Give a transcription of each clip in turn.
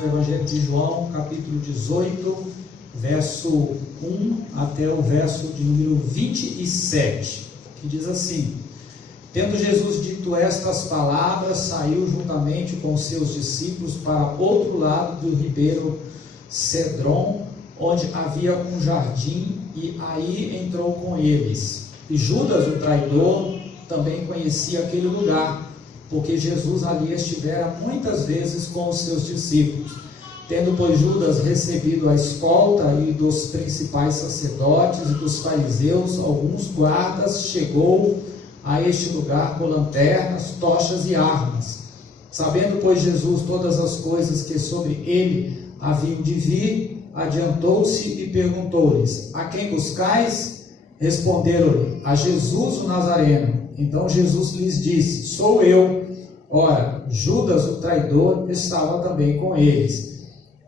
no Evangelho de João, capítulo 18, verso 1 até o verso de número 27, que diz assim: Tendo Jesus dito estas palavras, saiu juntamente com seus discípulos para outro lado do ribeiro Cedron, onde havia um jardim, e aí entrou com eles. E Judas, o traidor, também conhecia aquele lugar, porque Jesus ali estivera muitas vezes com os seus discípulos. Tendo, pois, Judas recebido a escolta e dos principais sacerdotes e dos fariseus, alguns guardas, chegou a este lugar com lanternas, tochas e armas. Sabendo, pois, Jesus todas as coisas que sobre ele haviam de vir, adiantou-se e perguntou-lhes: A quem buscais? Responderam-lhe: A Jesus o Nazareno. Então Jesus lhes disse: Sou eu. Ora, Judas o traidor estava também com eles.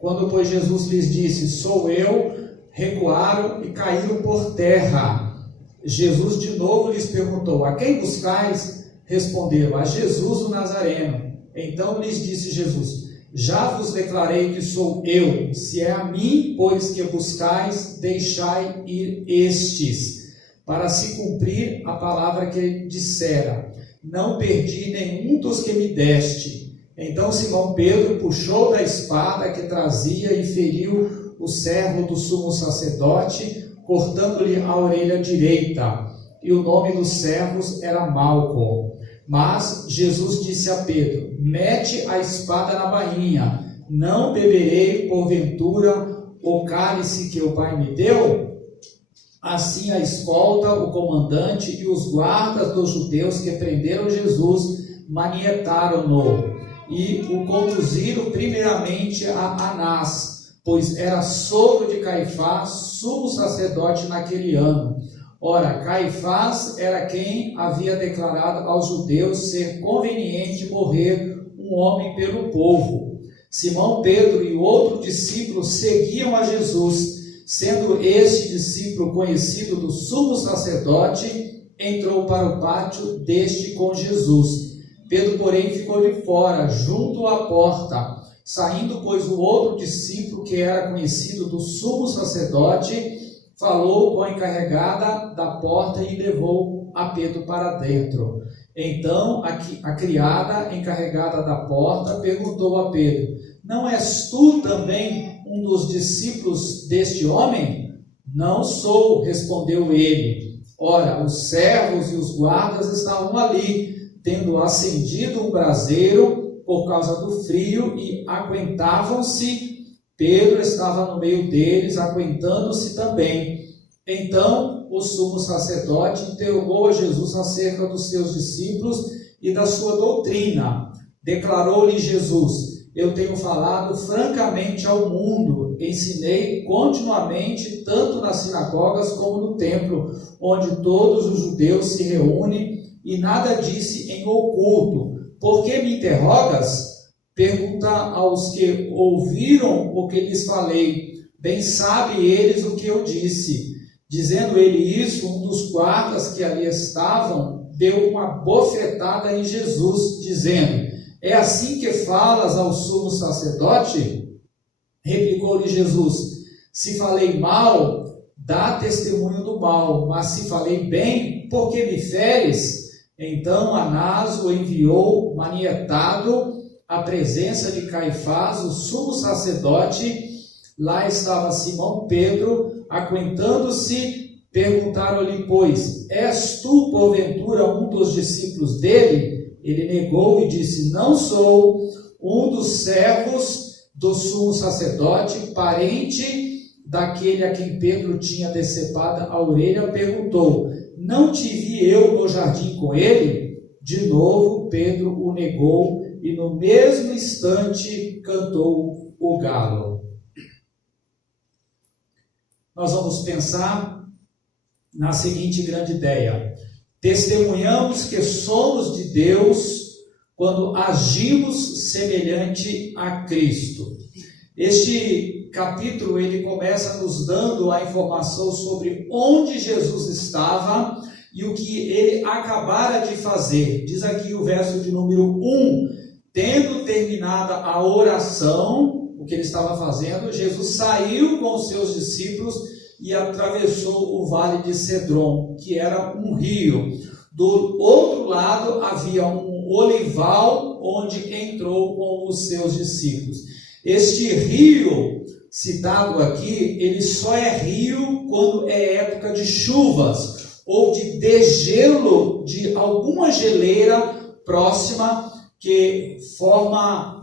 Quando, pois, Jesus lhes disse: Sou eu, recuaram e caíram por terra. Jesus de novo lhes perguntou: A quem buscais? Responderam: A Jesus o Nazareno. Então lhes disse Jesus: Já vos declarei que sou eu. Se é a mim, pois, que buscais, deixai ir estes, para se cumprir a palavra que dissera: Não perdi nenhum dos que me deste. Então Simão Pedro puxou da espada que trazia e feriu o servo do sumo sacerdote, cortando-lhe a orelha direita. E o nome dos servos era Malco. Mas Jesus disse a Pedro: Mete a espada na bainha. Não beberei, porventura, o cálice que o Pai me deu? Assim a escolta, o comandante e os guardas dos judeus que prenderam Jesus manietaram-no e o conduziram primeiramente a Anás, pois era sogro de Caifás, sumo sacerdote naquele ano. Ora, Caifás era quem havia declarado aos judeus ser conveniente morrer um homem pelo povo. Simão Pedro e o outro discípulo seguiam a Jesus. Sendo este discípulo conhecido do sumo sacerdote, entrou para o pátio deste com Jesus. Pedro, porém, ficou de fora, junto à porta. Saindo, pois, o outro discípulo, que era conhecido do sumo sacerdote, falou com a encarregada da porta e levou a Pedro para dentro. Então, a criada encarregada da porta perguntou a Pedro: Não és tu também um dos discípulos deste homem? Não sou, respondeu ele. Ora, os servos e os guardas estavam ali, tendo acendido um braseiro por causa do frio, e aquentavam-se. Pedro estava no meio deles, aquentando-se também. Então o sumo sacerdote interrogou a Jesus acerca dos seus discípulos e da sua doutrina. Declarou-lhe Jesus: Eu tenho falado francamente ao mundo, ensinei continuamente, tanto nas sinagogas como no templo, onde todos os judeus se reúnem, e nada disse em oculto. Por que me interrogas? Pergunta aos que ouviram o que lhes falei. Bem sabe eles o que eu disse. Dizendo ele isso, um dos guardas que ali estavam deu uma bofetada em Jesus, dizendo: É assim que falas ao sumo sacerdote? Replicou-lhe Jesus: Se falei mal, dá testemunho do mal, mas se falei bem, por que me feres? Então Anás o enviou manietado à presença de Caifás, o sumo sacerdote. Lá estava Simão Pedro, aquentando-se. Perguntaram-lhe, pois: És tu, porventura, um dos discípulos dele? Ele negou e disse: Não sou. Um dos servos do sumo sacerdote, parente daquele a quem Pedro tinha decepado a orelha, perguntou: Não te vi eu no jardim com ele? De novo Pedro o negou, e no mesmo instante cantou o galo. Nós vamos pensar na seguinte grande ideia: testemunhamos que somos de Deus quando agimos semelhante a Cristo. Este capítulo ele começa nos dando a informação sobre onde Jesus estava e o que ele acabara de fazer. Diz aqui o verso de número 1: tendo terminada a oração, o que ele estava fazendo, Jesus saiu com os seus discípulos e atravessou o vale de Cedron, que era um rio. Do outro lado havia um olival onde entrou com os seus discípulos. Este rio citado aqui, ele só é rio quando é época de chuvas ou de degelo de alguma geleira próxima que forma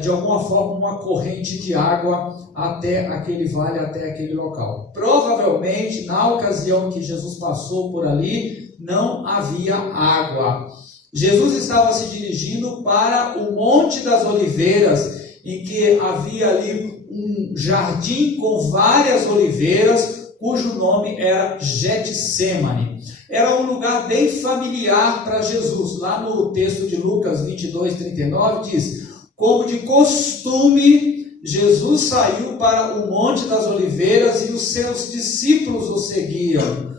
de alguma forma uma corrente de água até aquele vale, até aquele local. Provavelmente, na ocasião que Jesus passou por ali, não havia água. Jesus estava se dirigindo para o Monte das Oliveiras, em que havia ali um jardim com várias oliveiras, cujo nome era Getsêmani. Era um lugar bem familiar para Jesus. Lá no texto de Lucas 22:39 diz: como de costume, Jesus saiu para o Monte das Oliveiras e os seus discípulos o seguiam.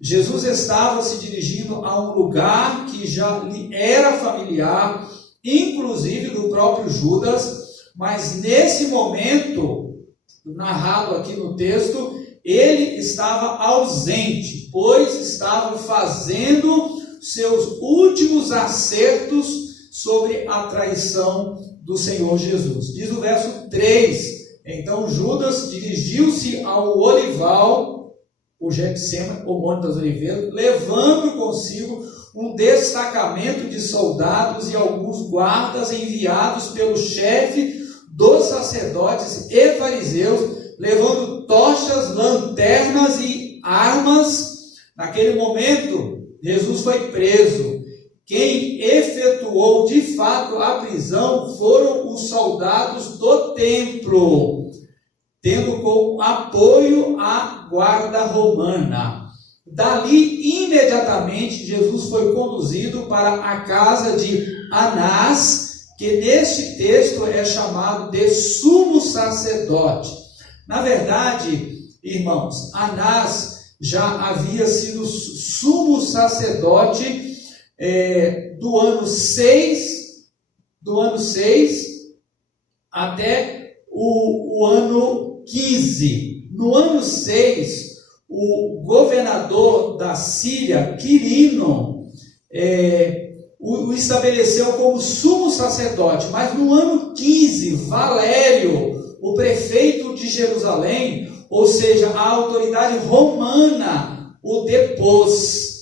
Jesus estava se dirigindo a um lugar que já lhe era familiar, inclusive do próprio Judas, mas nesse momento, narrado aqui no texto, ele estava ausente, pois estava fazendo seus últimos acertos sobre a traição do Senhor Jesus. Diz o verso 3, então Judas dirigiu-se ao olival, o Getsêmani, o Monte das Oliveiras, levando consigo um destacamento de soldados e alguns guardas enviados pelo chefe dos sacerdotes e fariseus, levando tochas, lanternas e armas. Naquele momento, Jesus foi preso. Quem efetuou de fato a prisão foram os soldados do templo, tendo como apoio a guarda romana. Dali, imediatamente, Jesus foi conduzido para a casa de Anás, que neste texto é chamado de sumo sacerdote. Na verdade, irmãos, Anás já havia sido sumo sacerdote do ano 6 até o ano 15. No ano 6, o governador da Síria, Quirino, o estabeleceu como sumo sacerdote, mas no ano 15, Valério, o prefeito de Jerusalém, ou seja, a autoridade romana, o depôs.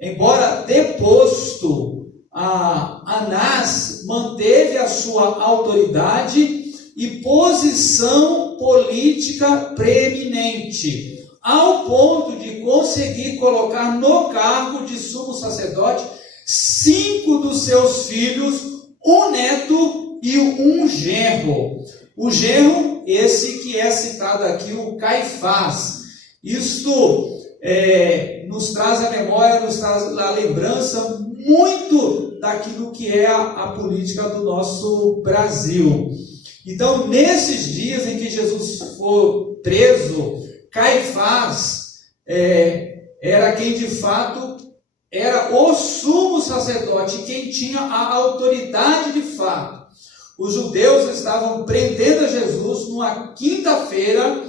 Embora deposto, Anás manteve a sua autoridade e posição política preeminente, ao ponto de conseguir colocar no cargo de sumo sacerdote 5 dos seus filhos, um neto e um genro. O genro, esse que é citado aqui, o Caifás. Isto nos traz a memória, nos traz a lembrança muito daquilo que é a política do nosso Brasil. Então, nesses dias em que Jesus foi preso, Caifás era quem de fato era o sumo sacerdote, quem tinha a autoridade de fato. Os judeus estavam prendendo a Jesus numa quinta-feira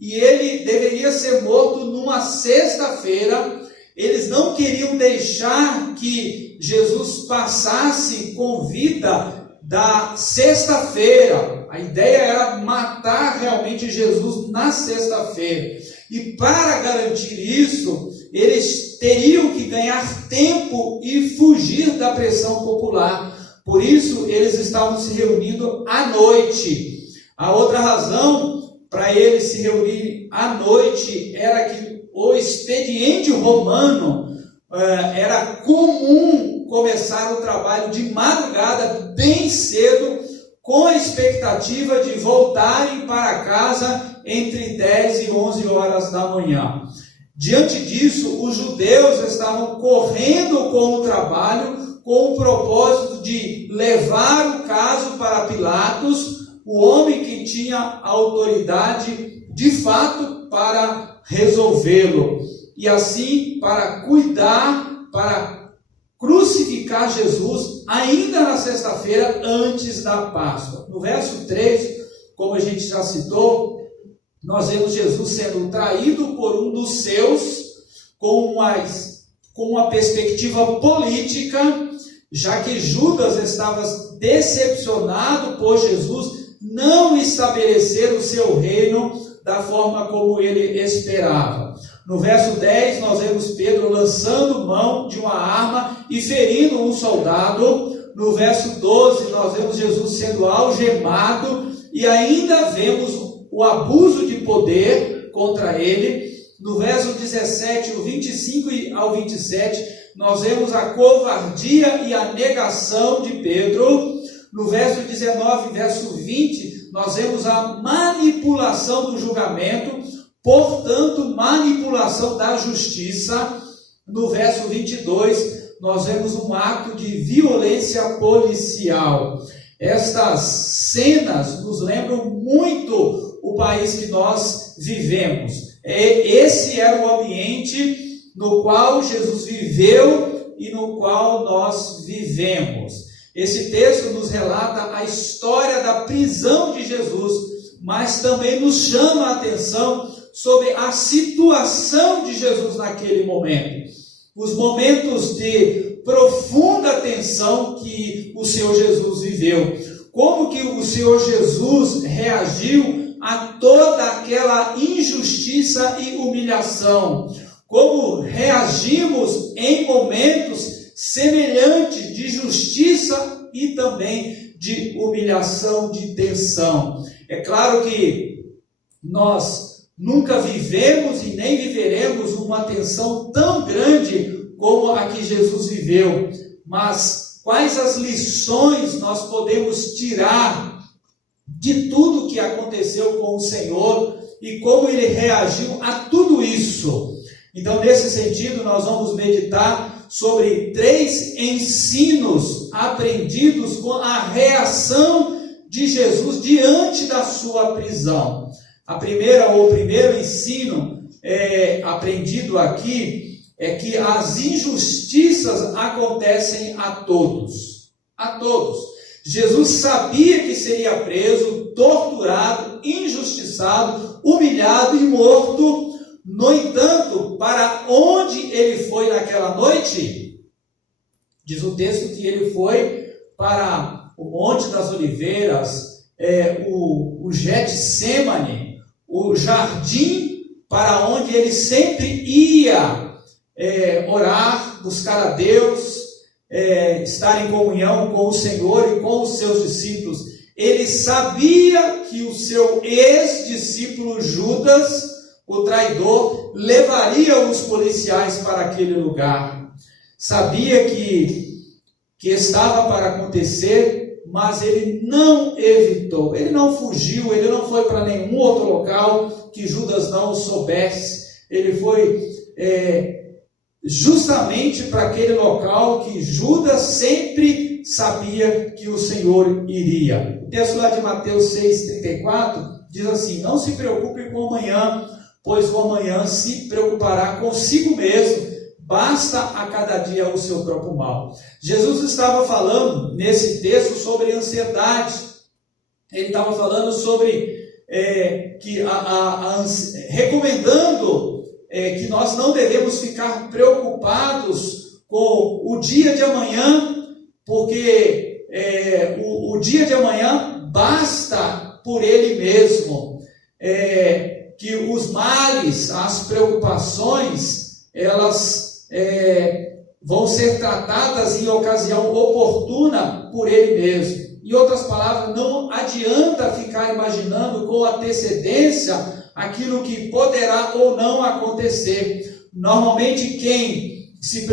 e ele deveria ser morto numa sexta-feira. Eles não queriam deixar que Jesus passasse com vida da sexta-feira. A ideia era matar realmente Jesus na sexta-feira. E para garantir isso, eles teriam que ganhar tempo e fugir da pressão popular. Por isso, eles estavam se reunindo à noite. A outra razão para eles se reunirem à noite era que o expediente romano era comum começar o trabalho de madrugada, bem cedo, com a expectativa de voltarem para casa entre 10 e 11 horas da manhã. Diante disso, os judeus estavam correndo com o trabalho, com o propósito de levar o caso para Pilatos, o homem que tinha autoridade de fato para resolvê-lo. E assim, para cuidar, para crucificar Jesus ainda na sexta-feira antes da Páscoa. No verso 3, como a gente já citou, nós vemos Jesus sendo traído por um dos seus com uma perspectiva política, já que Judas estava decepcionado por Jesus não estabelecer o seu reino da forma como ele esperava. No verso 10, nós vemos Pedro lançando mão de uma arma e ferindo um soldado. No verso 12, nós vemos Jesus sendo algemado e ainda vemos o abuso de poder contra ele. No verso 17, o 25 ao 27, nós vemos a covardia e a negação de Pedro. No verso 19 e verso 20, nós vemos a manipulação do julgamento, portanto, manipulação da justiça. No verso 22, nós vemos um ato de violência policial. Estas cenas nos lembram muito o país que nós vivemos. Esse era o ambiente no qual Jesus viveu e no qual nós vivemos. Esse texto nos relata a história da prisão de Jesus, mas também nos chama a atenção sobre a situação de Jesus naquele momento. Os momentos de profunda tensão que o Senhor Jesus viveu. Como que o Senhor Jesus reagiu a toda aquela injustiça e humilhação? Como reagimos em momentos semelhantes de justiça e também de humilhação, de tensão? É claro que nós nunca vivemos e nem viveremos uma tensão tão grande como a que Jesus viveu, mas quais as lições nós podemos tirar de tudo que aconteceu com o Senhor e como ele reagiu a tudo isso? Então, nesse sentido, nós vamos meditar sobre 3 ensinos aprendidos com a reação de Jesus diante da sua prisão. O primeiro ensino aprendido aqui é que as injustiças acontecem a todos. A todos. Jesus sabia que seria preso, torturado, injustiçado, humilhado e morto. No entanto, para onde ele foi naquela noite? Diz o texto que ele foi para o Monte das Oliveiras, o Getsêmani, o jardim para onde ele sempre ia orar, buscar a Deus, estar em comunhão com o Senhor e com os seus discípulos. Ele sabia que o seu ex-discípulo Judas, o traidor, levaria os policiais para aquele lugar. Sabia que estava para acontecer, mas ele não evitou, ele não fugiu, ele não foi para nenhum outro local que Judas não soubesse. Ele foi justamente para aquele local que Judas sempre sabia que o Senhor iria. O texto lá de Mateus 6,34 diz assim: não se preocupe com o amanhã, pois o amanhã se preocupará consigo mesmo, basta a cada dia o seu próprio mal. Jesus estava falando nesse texto sobre ansiedade. Ele estava falando sobre recomendando que nós não devemos ficar preocupados com o dia de amanhã, porque o dia de amanhã basta por ele mesmo. Que os males, as preocupações, elas vão ser tratadas em ocasião oportuna por ele mesmo. Em outras palavras, não adianta ficar imaginando com antecedência aquilo que poderá ou não acontecer. Normalmente quem se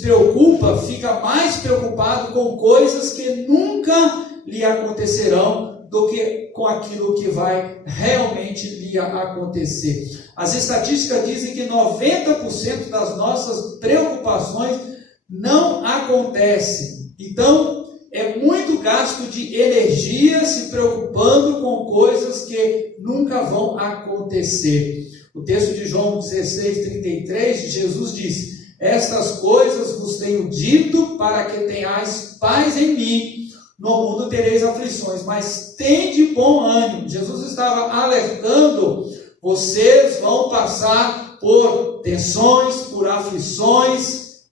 preocupa fica mais preocupado com coisas que nunca lhe acontecerão do que com aquilo que vai realmente lhe acontecer. As estatísticas dizem que 90% das nossas preocupações não acontecem. Então, é muito gasto de energia se preocupando com coisas que nunca vão acontecer. O texto de João 16:33, Jesus disse: estas coisas vos tenho dito para que tenhais paz em mim. no mundo tereis aflições, mas tende bom ânimo. Jesus estava alertando: vocês vão passar por tensões, por aflições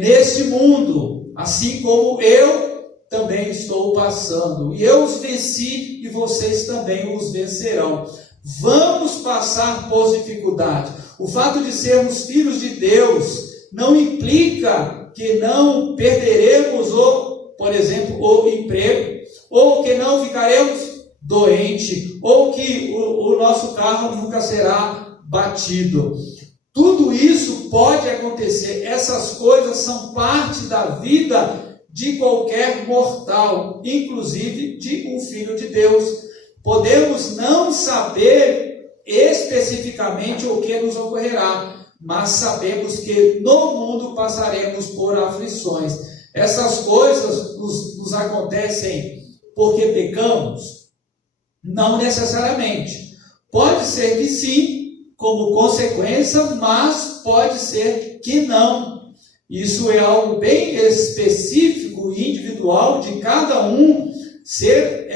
neste mundo, assim como eu também estou passando. E eu os venci e vocês também os vencerão. Vamos passar por dificuldade. O fato de sermos filhos de Deus não implica que não perderemos, por exemplo, o emprego, ou que não ficaremos doentes, ou que o nosso carro nunca será batido. Tudo isso pode acontecer. Essas coisas são parte da vida de qualquer mortal, inclusive de um filho de Deus. Podemos não saber especificamente o que nos ocorrerá, mas sabemos que no mundo passaremos por aflições. Essas coisas nos acontecem porque pecamos? Não necessariamente. Pode ser que sim, como consequência, mas pode ser que não. Isso é algo bem específico e individual de cada um ser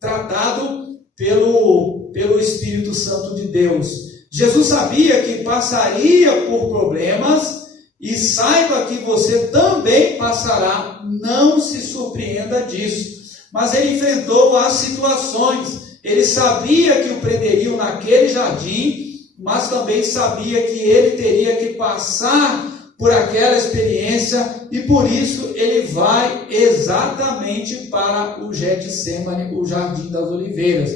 tratado pelo Espírito Santo de Deus. Jesus sabia que passaria por problemas e saiba que você também passará. Não se surpreenda disso. Mas ele enfrentou as situações. Ele sabia que o prenderiam naquele jardim, mas também sabia que ele teria que passar por aquela experiência, e por isso ele vai exatamente para o Getsêmani, o Jardim das Oliveiras.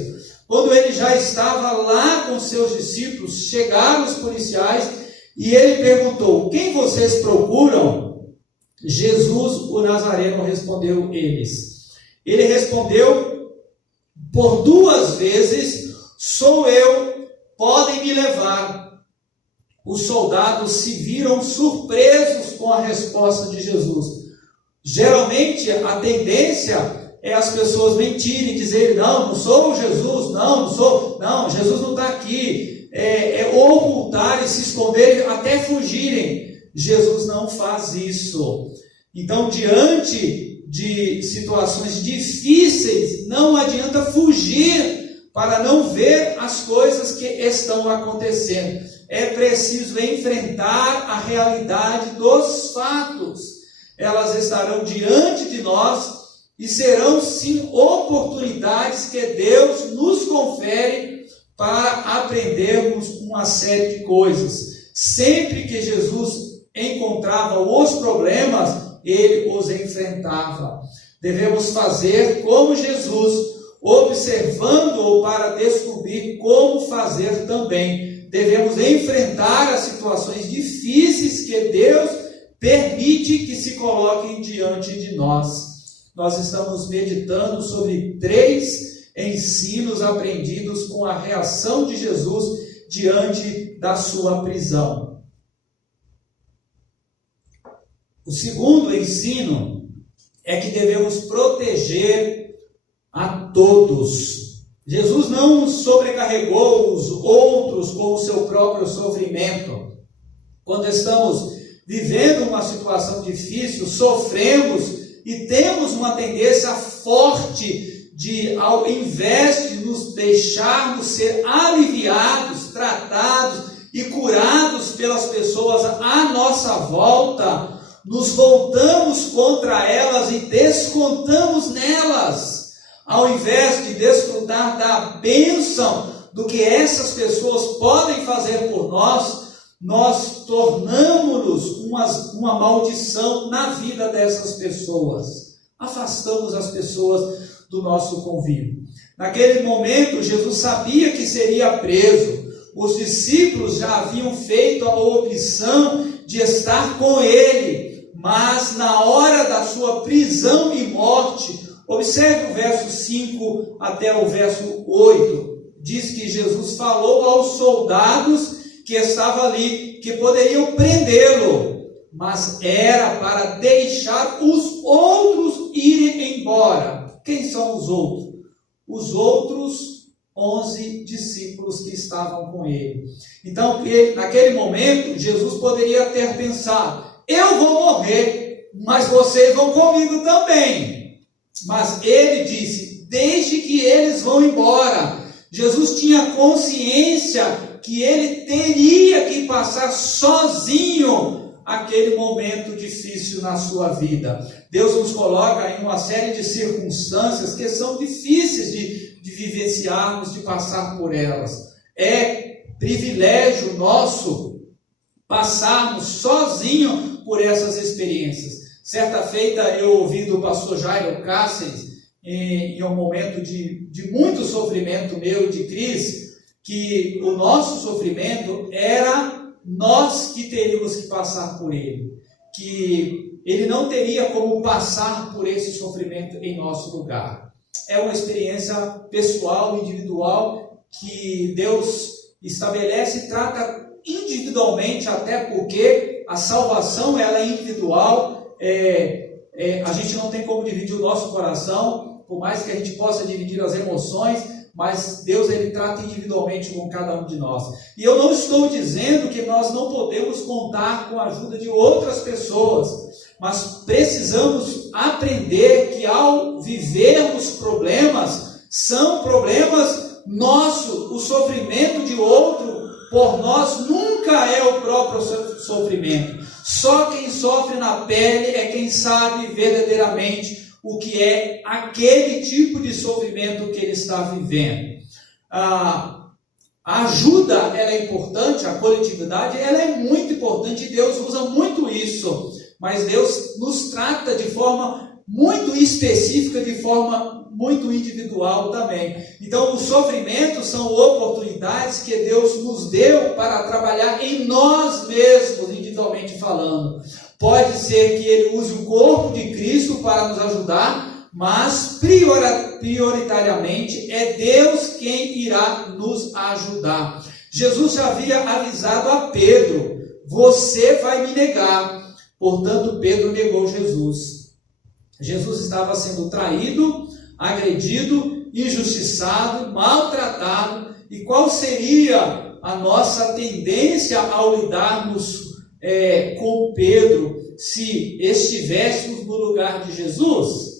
Quando ele já estava lá com seus discípulos, chegaram os policiais e ele perguntou: quem vocês procuram? Jesus, o Nazareno, respondeu eles. Ele respondeu por 2 vezes: sou eu, podem me levar. Os soldados se viram surpresos com a resposta de Jesus. Geralmente a tendência é as pessoas mentirem, dizerem: não sou Jesus, não sou, não, Jesus não está aqui, ou ocultarem, se esconderem, até fugirem. Jesus não faz isso. Então, diante de situações difíceis, não adianta fugir para não ver as coisas que estão acontecendo. É preciso enfrentar a realidade dos fatos. Elas estarão diante de nós e serão sim oportunidades que Deus nos confere para aprendermos uma série de coisas. Sempre que Jesus encontrava os problemas, ele os enfrentava. Devemos fazer como Jesus, observando-o para descobrir como fazer também. Devemos enfrentar as situações difíceis que Deus permite que se coloquem diante de nós. Nós estamos meditando sobre 3 ensinos aprendidos com a reação de Jesus diante da sua prisão. O segundo ensino é que devemos proteger a todos. Jesus não sobrecarregou os outros com o seu próprio sofrimento. Quando estamos vivendo uma situação difícil, sofremos e temos uma tendência forte de, ao invés de nos deixarmos ser aliviados, tratados e curados pelas pessoas à nossa volta, nos voltamos contra elas e descontamos nelas. Ao invés de desfrutar da bênção do que essas pessoas podem fazer por nós, nós tornamos-nos uma maldição na vida dessas pessoas. Afastamos as pessoas do nosso convívio. Naquele momento, Jesus sabia que seria preso. Os discípulos já haviam feito a opção de estar com ele, mas na hora da sua prisão e morte, observe o verso 5 até o verso 8. Diz que Jesus falou aos soldados que estavam ali, que poderiam prendê-lo, mas era para deixar os outros irem embora. Quem são os outros? Os outros 11 discípulos que estavam com ele. Então, naquele momento, Jesus poderia ter pensado: eu vou morrer, mas vocês vão comigo também. Mas ele disse: desde que eles vão embora. Jesus tinha consciência que ele teria que passar sozinho aquele momento difícil na sua vida. Deus nos coloca em uma série de circunstâncias que são difíceis de vivenciarmos, de passar por elas. É privilégio nosso passarmos sozinho por essas experiências. Certa feita eu ouvi do pastor Jairo Cáceres, em um momento de muito sofrimento meu e de Cris, que o nosso sofrimento era nós que teríamos que passar por ele, que ele não teria como passar por esse sofrimento em nosso lugar. É uma experiência pessoal, individual, que Deus estabelece e trata individualmente, até porque a salvação ela é individual. A gente não tem como dividir o nosso coração, por mais que a gente possa dividir as emoções, mas Deus ele trata individualmente com cada um de nós. E eu não estou dizendo que nós não podemos contar com a ajuda de outras pessoas, mas precisamos aprender que ao vivermos problemas, são problemas nossos. O sofrimento de outro por nós nunca é o próprio sofrimento. Só quem sofre na pele é quem sabe verdadeiramente o que é aquele tipo de sofrimento que ele está vivendo. A ajuda ela é importante, a coletividade ela é muito importante, Deus usa muito isso, mas Deus nos trata de forma muito específica, de forma muito individual também. Então os sofrimentos são oportunidades que Deus nos deu para trabalhar em nós mesmos, individualmente falando. Pode ser que Ele use o corpo de Cristo para nos ajudar, mas prioritariamente é Deus quem irá nos ajudar. Jesus já havia avisado a Pedro: você vai me negar. Portanto, Pedro negou Jesus. Jesus estava sendo traído, agredido, injustiçado, maltratado. E qual seria a nossa tendência ao lidarmos com Pedro, se estivéssemos no lugar de Jesus?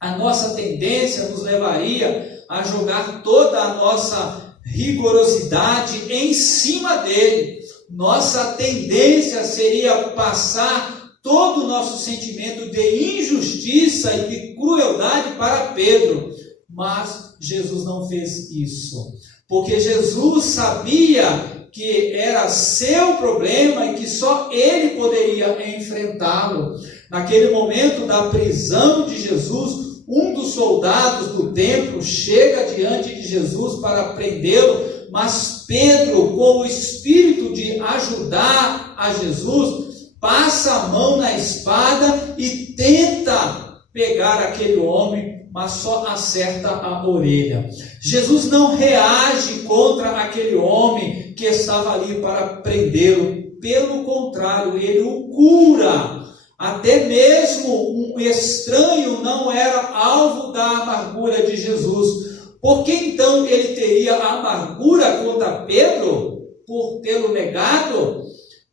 A nossa tendência nos levaria a jogar toda a nossa rigorosidade em cima dele. Nossa tendência seria passar todo o nosso sentimento de injustiça e de crueldade para Pedro. Mas Jesus não fez isso, porque Jesus sabia que era seu problema e que só ele poderia enfrentá-lo. Naquele momento da prisão de Jesus, um dos soldados do templo chega diante de Jesus para prendê-lo, mas Pedro, com o espírito de ajudar a Jesus, passa a mão na espada e tenta pegar aquele homem, mas só acerta a orelha. Jesus não reage contra aquele homem que estava ali para prendê-lo. Pelo contrário, ele o cura. Até mesmo um estranho não era alvo da amargura de Jesus. Por que então ele teria amargura contra Pedro? Por tê-lo negado?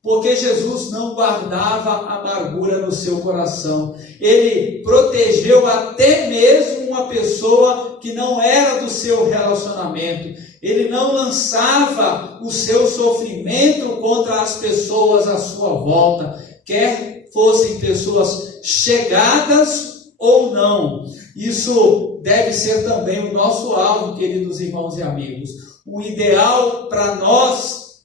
Porque Jesus não guardava amargura no seu coração. Ele protegeu até mesmo uma pessoa que não era do seu relacionamento. Ele não lançava o seu sofrimento contra as pessoas à sua volta, quer fossem pessoas chegadas ou não. Isso deve ser também o nosso alvo, queridos irmãos e amigos. O ideal para nós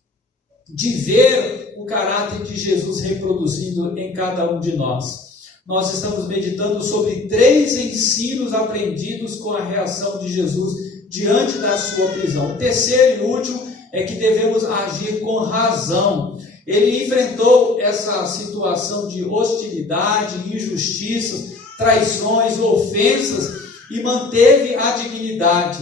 de ver o caráter de Jesus reproduzido em cada um de nós. Nós estamos meditando sobre 3 ensinos aprendidos com a reação de Jesus diante da sua prisão. O terceiro e último é que devemos agir com razão. Ele enfrentou essa situação de hostilidade, injustiças, traições, ofensas e manteve a dignidade.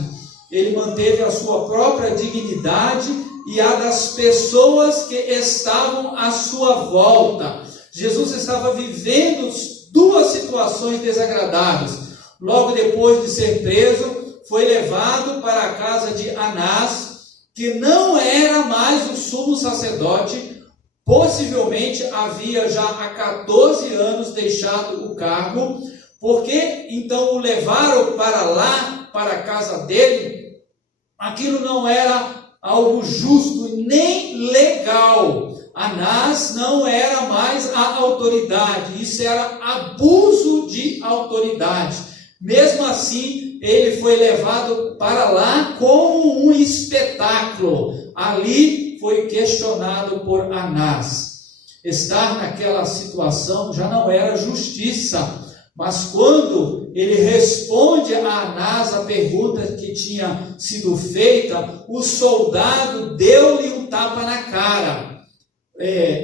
Ele manteve a sua própria dignidade e a das pessoas que estavam à sua volta. Jesus estava vivendo 2 situações desagradáveis. Logo depois de ser preso, foi levado para a casa de Anás, que não era mais o sumo sacerdote, possivelmente havia já há 14 anos deixado o cargo, Por que então o levaram para lá, para a casa dele? Aquilo não era algo justo nem legal. Anás não era mais a autoridade, isso era abuso de autoridade. Mesmo assim, ele foi levado para lá como um espetáculo. Ali foi questionado por Anás. Estar naquela situação já não era justiça, mas quando ele responde a Anás a pergunta que tinha sido feita, o soldado deu-lhe um tapa na cara.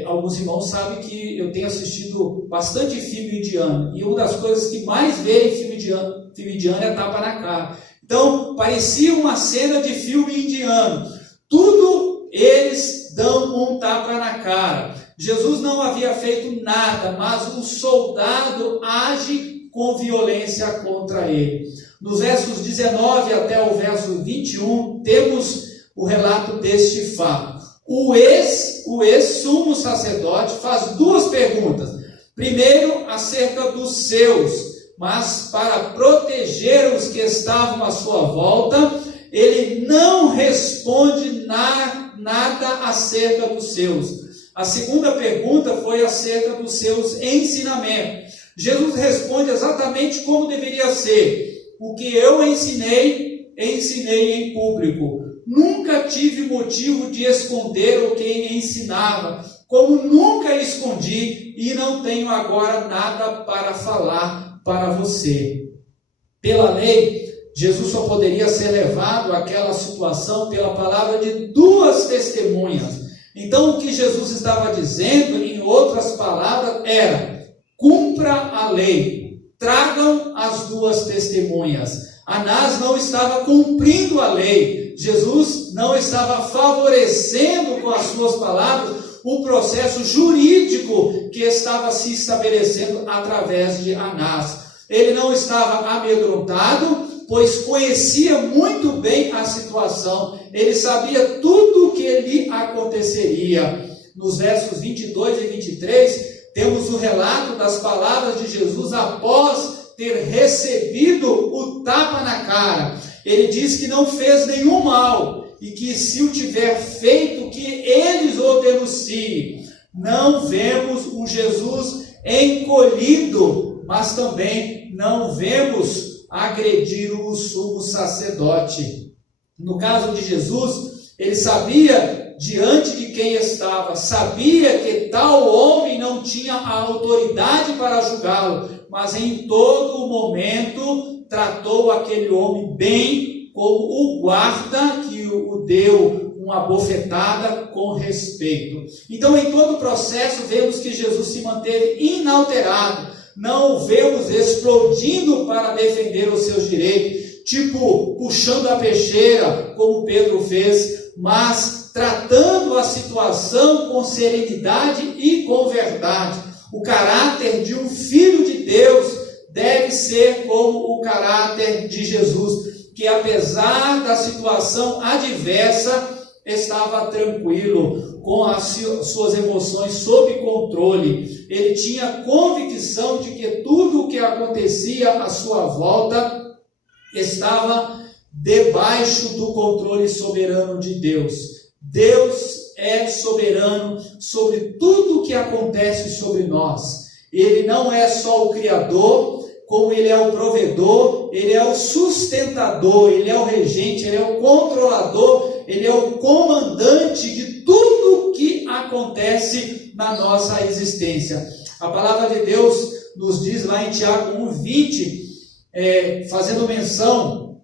Alguns irmãos sabem que eu tenho assistido bastante filme indiano, e uma das coisas que mais vê em filme indiano é tapa na cara. Então, parecia uma cena de filme indiano. Tudo eles dão um tapa na cara. Jesus não havia feito nada, mas o soldado age com violência contra ele. Nos versos 19 até o verso 21, temos o relato deste fato. O ex-sumo sacerdote faz duas perguntas. Primeiro, acerca dos seus, mas para proteger os que estavam à sua volta, ele não responde nada acerca dos seus. A segunda pergunta foi acerca dos seus ensinamentos. Jesus responde exatamente como deveria ser. O que eu ensinei em público. Nunca tive motivo de esconder o que ensinava, como nunca escondi, e não tenho agora nada para falar para você. Pela lei, Jesus só poderia ser levado àquela situação pela palavra de duas testemunhas. Então, o que Jesus estava dizendo, em outras palavras, era: cumpra a lei, tragam as duas testemunhas. Anás não estava cumprindo a lei. Jesus não estava favorecendo com as suas palavras o processo jurídico que estava se estabelecendo através de Anás. Ele não estava amedrontado, pois conhecia muito bem a situação. Ele sabia tudo o que lhe aconteceria. Nos versos 22 e 23, temos o relato das palavras de Jesus após ter recebido o tapa na cara. Ele diz que não fez nenhum mal e que, se o tiver feito, que eles o denunciem. Não vemos um Jesus encolhido, mas também não vemos agredir o sumo sacerdote. No caso de Jesus, ele sabia diante de quem estava, sabia que tal homem não tinha a autoridade para julgá-lo, mas em todo momento tratou aquele homem bem, como o guarda que o deu uma bofetada com respeito. Então, em todo o processo, vemos que Jesus se manteve inalterado. Não o vemos explodindo para defender os seus direitos, tipo puxando a peixeira, como Pedro fez, mas tratando a situação com serenidade e com verdade. O caráter de um filho de Deus deve ser como o caráter de Jesus, que apesar da situação adversa, estava tranquilo, com as suas emoções sob controle. Ele tinha convicção de que tudo o que acontecia à sua volta estava debaixo do controle soberano de Deus. Deus é soberano sobre tudo o que acontece sobre nós. Ele não é só o Criador, como Ele é o provedor, Ele é o sustentador, Ele é o regente, Ele é o controlador, Ele é o comandante de tudo que acontece na nossa existência. A palavra de Deus nos diz lá em Tiago 1,20, fazendo menção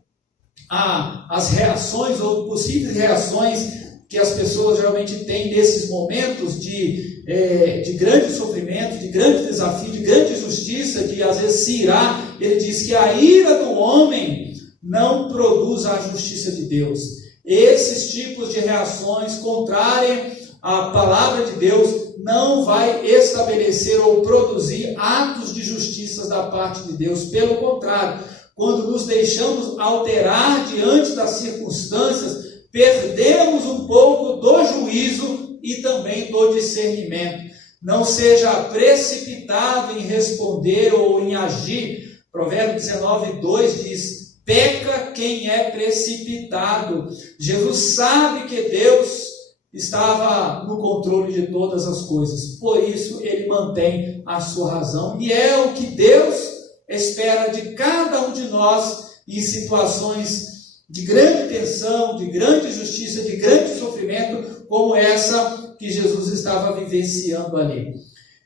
às reações ou possíveis reações que as pessoas geralmente têm nesses momentos de grande sofrimento, de grande desafio, de grande injustiça, de às vezes se irar. Ele diz que a ira do homem não produz a justiça de Deus. Esses tipos de reações contrárias à palavra de Deus não vai estabelecer ou produzir atos de justiça da parte de Deus. Pelo contrário, quando nos deixamos alterar diante das circunstâncias, perdemos um pouco do juízo e também do discernimento. Não seja precipitado em responder ou em agir Provérbios 19:2 diz: peca quem é precipitado. Jesus sabe que Deus estava no controle de todas as coisas, por isso ele mantém a sua razão, e é o que Deus espera de cada um de nós em situações de grande tensão, de grande injustiça, de grande sofrimento, como essa que Jesus estava vivenciando ali.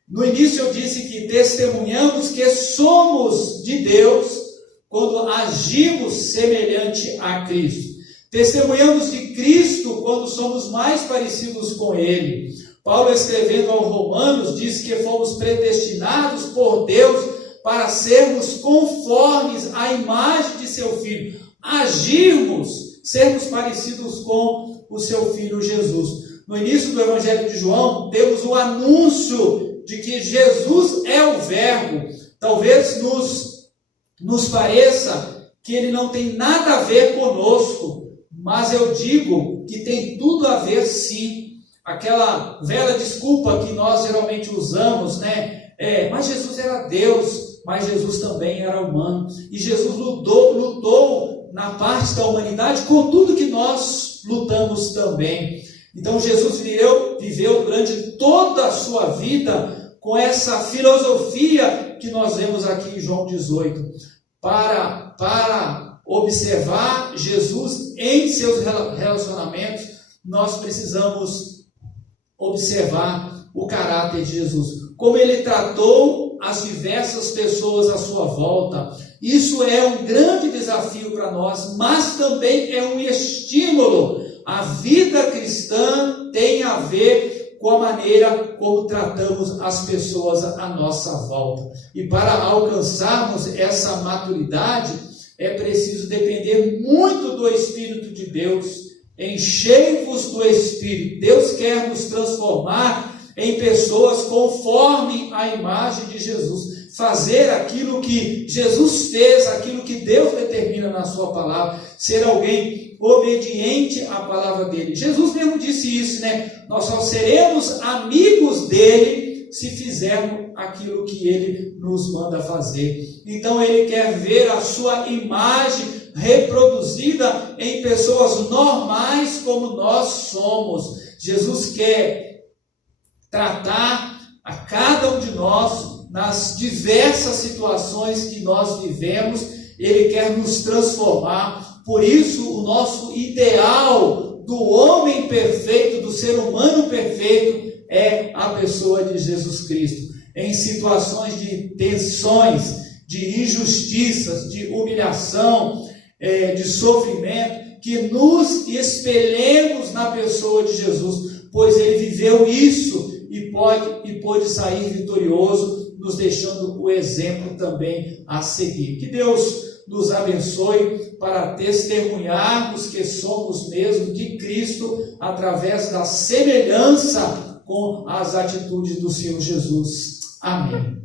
No início eu disse que testemunhamos que somos de Deus quando agimos semelhante a Cristo. Testemunhamos de Cristo quando somos mais parecidos com Ele. Paulo, escrevendo aos Romanos, diz que fomos predestinados por Deus para sermos conformes à imagem de seu Filho. Agirmos, sermos parecidos com o seu Filho Jesus. No início do Evangelho de João, temos o anúncio de que Jesus é o Verbo. Talvez nos pareça que ele não tem nada a ver conosco, mas eu digo que tem tudo a ver sim. Aquela velha desculpa que nós geralmente usamos, né? Mas Jesus era Deus, mas Jesus também era humano. E Jesus lutou na parte da humanidade com tudo que nós lutamos também. Então Jesus viveu durante toda a sua vida com essa filosofia que nós vemos aqui em João 18. Para observar Jesus em seus relacionamentos, nós precisamos observar o caráter de Jesus, como ele tratou as diversas pessoas à sua volta. Isso é um grande desafio para nós, mas também é um estímulo. A vida cristã tem a ver com a maneira como tratamos as pessoas à nossa volta. E para alcançarmos essa maturidade, é preciso depender muito do Espírito de Deus. Enchei-vos do Espírito. Deus quer nos transformar em pessoas conforme a imagem de Jesus. Fazer aquilo que Jesus fez, aquilo que Deus determina na sua palavra. Ser alguém obediente à palavra dele. Jesus mesmo disse isso, né? Nós só seremos amigos dele se fizermos aquilo que ele nos manda fazer. Então ele quer ver a sua imagem reproduzida em pessoas normais como nós somos. Jesus quer tratar a cada um de nós nas diversas situações que nós vivemos. Ele quer nos transformar. Por isso o nosso ideal do homem perfeito, do ser humano perfeito, é a pessoa de Jesus Cristo. Em situações de tensões, de injustiças, de humilhação, de sofrimento, que nos espelhemos na pessoa de Jesus, pois ele viveu isso e pôde sair vitorioso, nos deixando o exemplo também a seguir. Que Deus nos abençoe para testemunharmos que somos mesmo de Cristo através da semelhança com as atitudes do Senhor Jesus. Amém.